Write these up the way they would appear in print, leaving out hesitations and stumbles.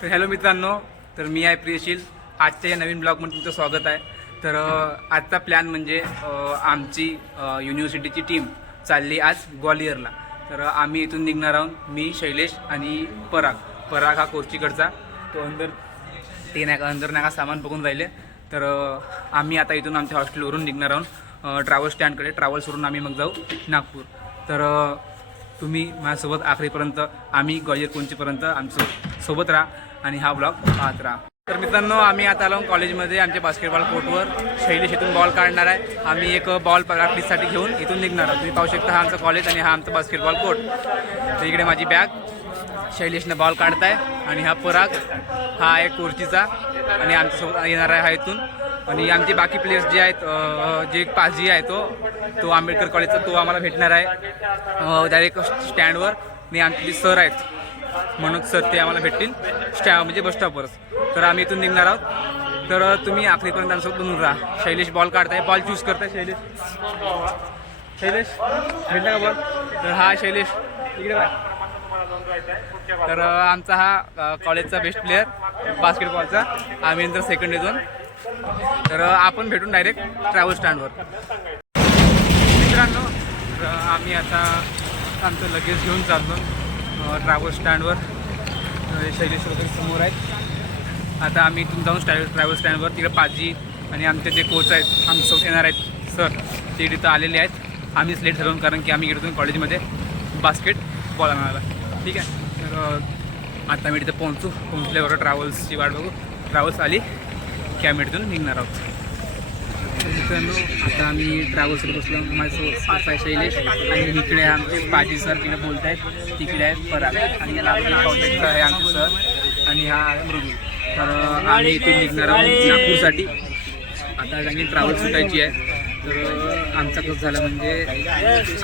तर हॅलो मित्रांनो, तर मी आहे प्रियशील. आजच्या या नवीन ब्लॉगमध्ये तुमचं स्वागत आहे. तर आजचा प्लॅन म्हणजे आमची युनिव्हर्सिटीची टीम चालली आज ग्वालियरला. तर आम्ही इथून निघणार आहोत. मी, शैलेश आणि पराग हा कोर्चीकडचा. तो अंदर नाही का सामान बघून राहिले. तर आम्ही आता इथून आमच्या हॉस्टेलवरून निघणार आहोत ट्रॅव्हल स्टँडकडे. ट्रॅव्हल्सवरून आम्ही मग जाऊ नागपूर. तर तुम्ही माझ्यासोबत आखरीपर्यंत, आम्ही ग्वालियर कोंचीपर्यंत आमच्या सोबत राहा आणि हा ब्लॉग पाहत राहा. तर मित्रांनो, आम्ही आता आलो कॉलेजमध्ये आमच्या बास्केटबॉल कोर्टवर. शैलेश इथून बॉल काढणार आहे. आम्ही एक बॉल प्रॅक्टिससाठी घेऊन इथून निघणार आहोत. तुम्ही पाहू शकता, हा आमचं कॉलेज आणि हा आमचं बास्केटबॉल कोर्ट. तर इकडे माझी बॅग, शैलेशनं बॉल काढताय आणि हा पराग हा आहे कोर्चीचा आणि आमच्यासोबत येणार आहे हा इथून. आणि आमचे बाकी प्लेयर्स जे आहेत, जे पाजी आहे तो आंबेडकर कॉलेजचा, तो आम्हाला भेटणार आहे डायरेक्ट स्टँडवर. आणि आमचे जे सर आहेत मनोज सर, ते आम्हाला भेटतील म्हणजे बस स्टॉपवरच. तर आम्ही इथून निघणार आहोत. तर तुम्ही आखरीपर्यंत आमच्यासोबत बनून राहा. शैलेश बॉल काढताय, बॉल चूज करताय. शैलेश भेटला का बॉल? तर हा शैलेश इकडे बाय. तर आमचा हा कॉलेजचा बेस्ट प्लेयर बास्केटबॉलचा. आम्ही नंतर सेकंड येतो. तर आपण भेटून डायरेक्ट ट्रॅव्हल स्टँडवर. मित्रांनो, आम्ही आता आमचं लगेज घेऊन चाललो ट्रॅव्हल स्टँडवर. शैलेश वगैरे समोर आहेत. आता आम्ही इथून जाऊन ट्रॅव्हल स्टँडवर. तिकडे पाजी आणि आमचे जे कोच आहेत, आमच्यासोबत येणार आहेत सर, ते तिथं आलेले आहेत. आम्हीच लेट झालो कारण की आम्ही गेलो कॉलेजमध्ये बास्केटबॉल आणायला. ठीक आहे. तर आता मी तिथं पोहोचल्यावर ट्रॅव्हल्सची वाट बघू. ट्रॅव्हल्स आली की आम्ही तिथून निघणार आहोत. मित्रांनो, आता आम्ही ट्रॅव्हल्सवर बसलो. माझं शैलेश आणि इकडे आमचे पाजी सर तिकडे बोलत आहेत. तिकडे आहेत पराग आणि कॉन्टॅक्टचा आहे आमचे सर आणि हा मृदू. तर आम्ही इथून निघणार आहोत नागपूरसाठी. आता कारण की ट्रॅव्हल सुटायची आहे. तर आमचं कसं झालं म्हणजे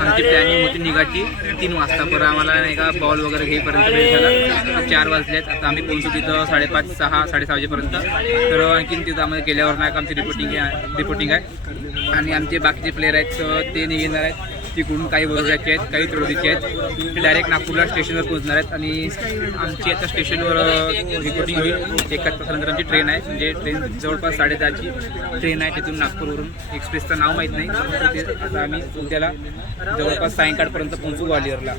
आमची प्लॅनिंग होती निघायची 3 वाजता. पर आम्हाला नाही का बॉल वगैरे घेईपर्यंत वेळ झाला. 4 वाजलेत. आता आम्ही पोहोचू तिथं 5:30, 6, 6:30 वाजेपर्यंत. तर आणखीन तिथं आम्हाला गेल्यावर नाही का आमची रिपोर्टिंग आहे आणि आमचे बाकीचे प्लेयर आहेत ते नाही येणार आहेत. तिकडून काही वरोड्याचे आहेत, काही तळोदीचे आहेत. ते डायरेक्ट नागपूरला स्टेशनवर पोहोचणार आहेत. आणि आमची आता स्टेशनवर रिपोर्टिंग होईल. 1 तासानंतर आमची ट्रेन आहे. म्हणजे ट्रेन जवळपास 10:30ची ट्रेन आहे तिथून नागपूरवरून. एक्सप्रेसचं नाव माहीत नाही. आता आम्ही उद्याला जवळपास सायंकाळपर्यंत पोहोचू ग्वालियरला.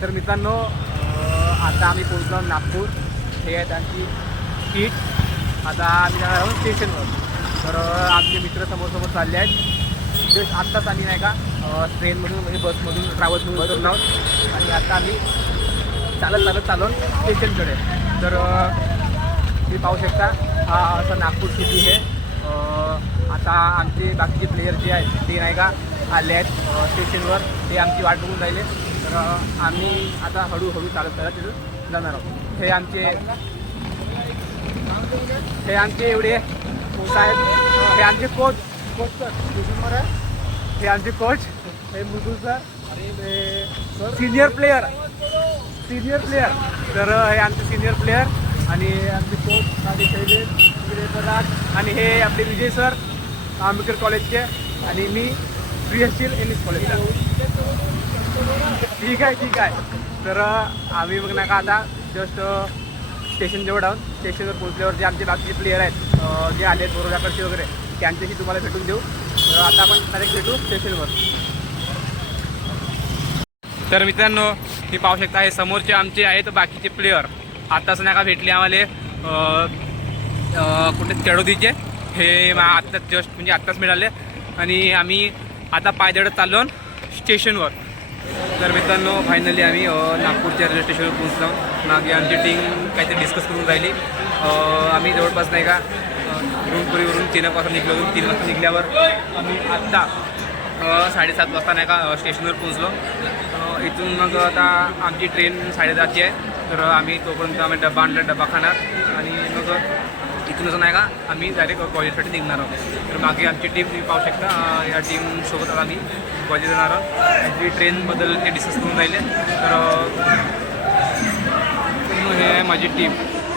तर मित्रांनो, आता आम्ही पोहोचलो नागपूर. हे आहेत आमची सीट. आता आम्ही जाणार आहोत स्टेशनवर. तर आमचे मित्र समोर चालले आहेत. जस्ट आत्ताच आम्ही नाही का ट्रेनमधून म्हणजे बसमधून ट्रॅव्हल्समधून बसलो आहोत. आणि आता आम्ही चालून स्टेशनकडे. तर तुम्ही पाहू शकता, हा असं नागपूर सिटी आहे. आता आमचे बाकीचे प्लेयर जे आहेत ते नाही का आले आहेत स्टेशनवर. ते आमची वाट बघून राहिले. तर आम्ही आता हळूहळू चालत तिथून जाणार आहोत. हे आमचे एवढे कोच आहेत. हे आमचे कोच सर आहे. हे आमचे कोच, हे मृदुल सर, हे सिनियर प्लेयर. तर हे आमचे सिनियर प्लेयर आणि आमचे कोच आणि शैलेश आणि हे आपले विजय सर आंबेडकर कॉलेजचे आणि मी प्रियशील एम.एस. कॉलेज. ठीक आहे. तर आम्ही बघ ना का आता जस्ट स्टेशन जवळ आहोत. स्टेशनवर पोहोचल्यावर जे आमचे बाकीचे प्लेयर आहेत जे आले आहेत बरोडाकडचे वगैरे, त्यांच्याशी तुम्हाला भेटून देऊ. तर आता आपण डायरेक्ट भेटू स्टेशनवर. तर मित्रांनो, मी पाहू शकता हे समोरचे आमचे आहेत बाकीचे प्लेयर. आत्ताच नाही का भेटले आम्हाला कुठे तळोदीचे. हे आत्ताच जस्ट म्हणजे आत्ताच मिळाले. आणि आम्ही आता पायदळत चाललो स्टेशनवर. तर मित्रांनो, फायनली आम्ही नागपूरच्या रेल्वे स्टेशनवर पोहोचलो. मागे आमची टीम काहीतरी डिस्कस करून राहिली. आम्ही जवळपास नाही का रुणपुरीवरून 3 वाजता निघलो. 3 वाजता निघल्यावर आम्ही आत्ता 7:30 वाजता नाही का स्टेशनवर पोहोचलो. इथून मग आता आमची ट्रेन 10:30ची आहे. तर आम्ही तोपर्यंत डबा आणला, डबा खाणार आणि मग तिथूनच नाही का आम्ही डायरेक्ट ग्वालियरसाठी निघणार आहोत. तर मागे आमची टीम तुम्ही पाहू शकता. या टीमसोबत आता आम्ही ग्वालियर जाणार आहोत. जी ट्रेनबद्दल ते डिस्कस करून राहिले. तर हे आहे माझी टीम.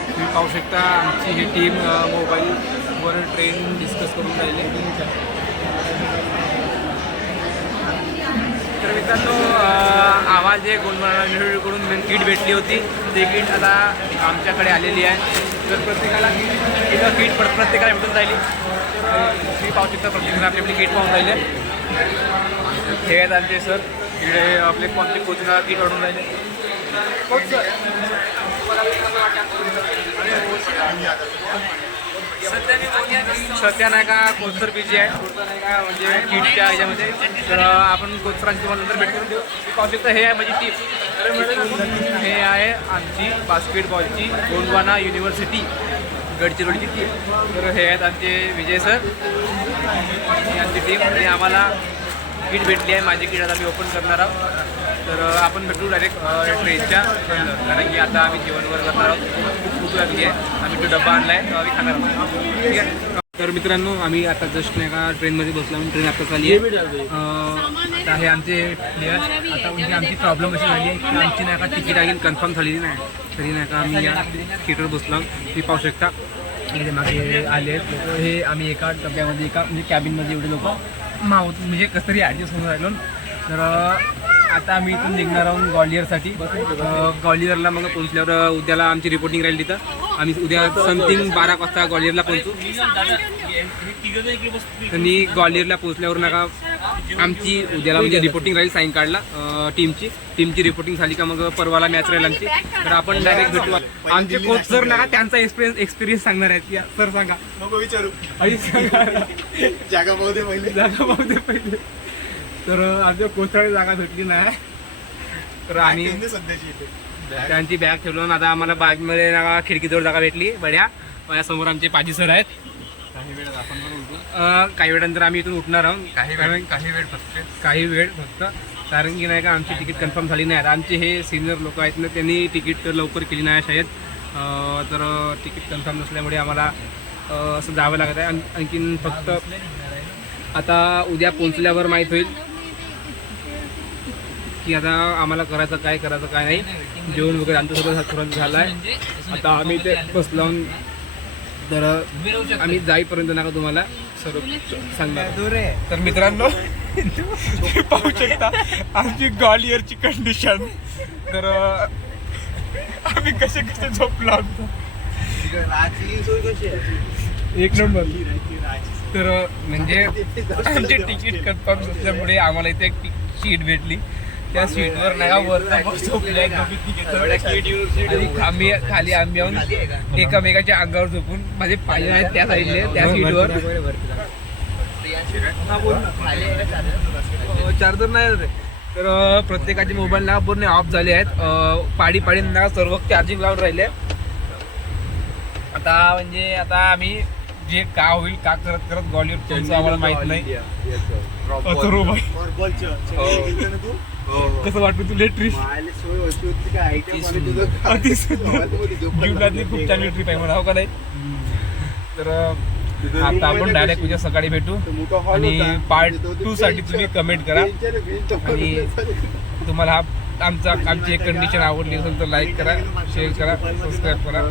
तुम्ही पाहू शकता आमची ही टीम मोबाईलवर ट्रेन डिस्कस करून राहिले. तर मित्रांनो आम्हाला जे गोंडवाना युनिव्हर्सिटीकडून किट भेटली होती ती किट आता आमच्याकडे आलेली आहे. तर प्रत्येकाला किट प्रत्येकाला भेटून राहिली. तुम्ही पाहू शकता प्रत्येकाला आपली किट पाहून राहिले. हे आहेत आमचे सर. इकडे आपले कोणते कोचिंगला किट वाढून राहिले. कोच सर सध्या नाही का कोचर बिझी आहे नाही का म्हणजे किटच्या ह्याच्यामध्ये. तर आपण कोचरांची तुम्हाला नंतर भेट करून देऊ. पाहू शकता हे आहे माझी टीम. हे आहे आमची बास्केटबॉलची गोंडवाना युनिव्हर्सिटी गडचिरोलीची टीम. तर हे आहेत आमचे विजय सर. ही आमची टीम आणि आम्हाला किट भेटली आहे. माझी किट आता मी ओपन करणार आहोत. तर आपण भेटू डायरेक्ट ट्रेनच्या कारण की आता आम्ही जेवण वगैरे करणार आहोत. खूप भूक लागली आहे. आम्ही तो डब्बा आणला आहे तो आम्ही खाणार आहोत. ठीक आहे. तर मित्रांनो आम्ही आता जस्ट नाही का ट्रेनमध्ये बसलो. ट्रेन आता चालली आहे. आता हे आमचे प्लेयर. आता म्हणजे आमची प्रॉब्लेम अशी झाली आहे की आमची नाही का तिकीट अगेन कन्फर्म झालेली नाही. तरी नाही का आम्ही या थिएटरवर बसलो. तुम्ही पाहू शकता इकडे मागे आले आहेत लोक. हे आम्ही एका डब्यामध्ये एका म्हणजे कॅबिनमध्ये एवढे लोक मावत म्हणजे कसं तरी ॲडजस्ट होऊन राहिलो. तर आता आम्ही इथून निघणार आहोत ग्वालियरसाठी. ग्वालियरला मग पोहोचल्यावर उद्याला आमची रिपोर्टिंग राहील तिथं. आम्ही उद्या समथिंग 12 वाजता ग्वालियरला पोहोचू. आणि ग्वालियरला पोहोचल्यावर नका आमची उद्याला म्हणजे रिपोर्टिंग राहील सायंकाळला टीमची रिपोर्टिंग झाली का मग परवाला मॅच राहील आमची. तर आपण डायरेक्ट भेटू. आमचे कोच सर नका त्यांचा एक्सपिरियन्स सांगणार आहेत. सर सांगा. विचारू जागा पाहू दे पहिले. तर आमच्या कोचराला जागा भेटली नाही. तर आम्ही त्यांची बॅग ठेवलो. आता आम्हाला बॅगमध्ये ना खिडकीजवळ जागा भेटली बढ्या. माझ्यासमोर आमचे पाजी सर आहेत. काही वेळानंतर आम्ही इथून उठणार आहोत. काही वेळ फक्त कारण की नाही का आमची तिकीट कन्फर्म झाली नाही. आमचे हे सिनियर लोक आहेत ना त्यांनी तिकीट लवकर केली नाही शायद. तर तिकीट कन्फर्म नसल्यामुळे आम्हाला असं जावं लागत आहे. आणखीन फक्त आता उद्या पोहोचल्यावर माहीत होईल की आता आम्हाला करायचं काय नाही. जेवण वगैरे आमचं सगळं तुरंत झालं आहे. आता आम्ही ते बसलो. तर आम्ही जाईपर्यंत नका तुम्हाला सर्व सांगणार. तर मित्रांनो पाहू शकता आमची ग्वालियरची कंडिशन. तर आम्ही कसे झोपलो एक नंबर. तर म्हणजे आमची तिकीट कन्फर्म नसल्यामुळे आम्हाला इथे एक सीट भेटली. त्या सीटवर नाही वरचा आम्ही खाली आम्ही येऊन एकामेकाच्या अंगावर झोपून माझे पाय आहेत त्या साईडले त्या सीटवर. चार्जर नाही रे. तर प्रत्येकाचे मोबाईल ना पूर्ण ऑफ झाले आहेत. पाडी ना सर्व चार्जिंग लावून राहिले. आता म्हणजे आता आम्ही जे का होईल का करत ग्वालियर पोहोचू आम्हाला माहित नाही. कसं वाटतं तुला ट्रिप? जीवनातली खूप चांगली ट्रिप आहे म्हणावं का नाही. तर आता आपण डायरेक्ट उद्या सकाळी भेटू. आणि पार्ट 2 साठी तुम्ही कमेंट करा. आणि तुम्हाला आमची एक कंडिशन आवडली असेल तर लाईक करा, शेअर करा, सबस्क्राईब करा.